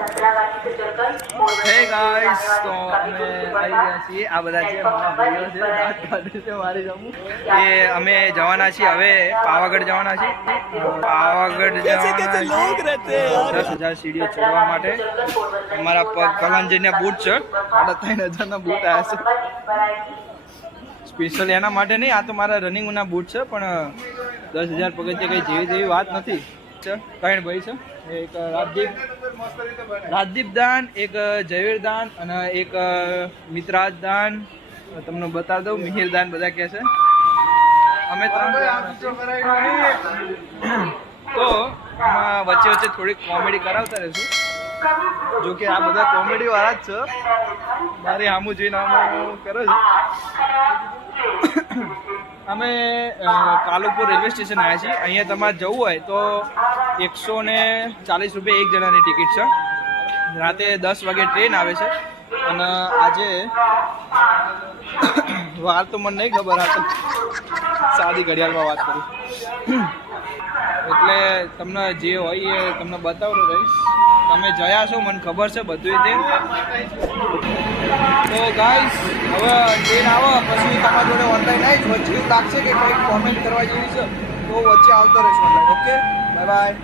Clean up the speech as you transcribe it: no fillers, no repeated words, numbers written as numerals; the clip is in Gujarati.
હે ગાઈસ, તો અમે આવી ગયા છીએ. આ બધા છે મારા ભાઈઓ છે, દાંત કાઢે છે મારી જમું. એ અમે જવાના છીએ હવે પાવાગઢ જવાના છીએ. પાવાગઢ જવાના 10,000 સીડીઓ ચડવા માટે. અમારા પગ કલંજીના બૂટ છે, 3,500 બૂટ આવ્યા છે સ્પેશિયલ એના માટે નહીં. આ તો મારા રનિંગના બૂટ છે, પણ 10,000 પગથિયા કઈ જેવી વાત નથી. ત્રણ ભાઈ છે, એક રાજદીપ દાન, એક જયવીર દાન અને એક મિત્રાજ દાન. તમને બતાવી દઉં, મિહિર દાન બધા કહે છે. અમે ત્રણ તો આમાં વચ્ચે વચ્ચે થોડીક કોમેડી કરાવતા રહીશું. જો કે આ બધા કોમેડી વાળા જ છે, મારી સામું જોઈને આમ કરો છો. અમે કાલુપુર રેલવે સ્ટેશન આવ્યા છીએ. અહીંયા તમારે જવું હોય તો 140 રૂપિયા એક જણાની ટિકિટ છે. રાતે 10 વાગે ટ્રેન આવે છે. અને આજે વાર તો મને નહીં ખબર, આ તો સાદી ઘડિયાળમાં વાત કરું એટલે તમને જે હોય એ તમને બતાવતો રહીશ. તમે જયા છો, મને ખબર છે બધું તે. તો ગાઈસ, હવે ટ્રેન આવે પછી તમારા જોડે ઓનલાઈન આવી વચ્ચે એવું લાગશે કે કંઈક કોમેન્ટ કરવા જેવી છે તો વચ્ચે આવતો રહેશે ઓનલાઈન. Okay, bye bye.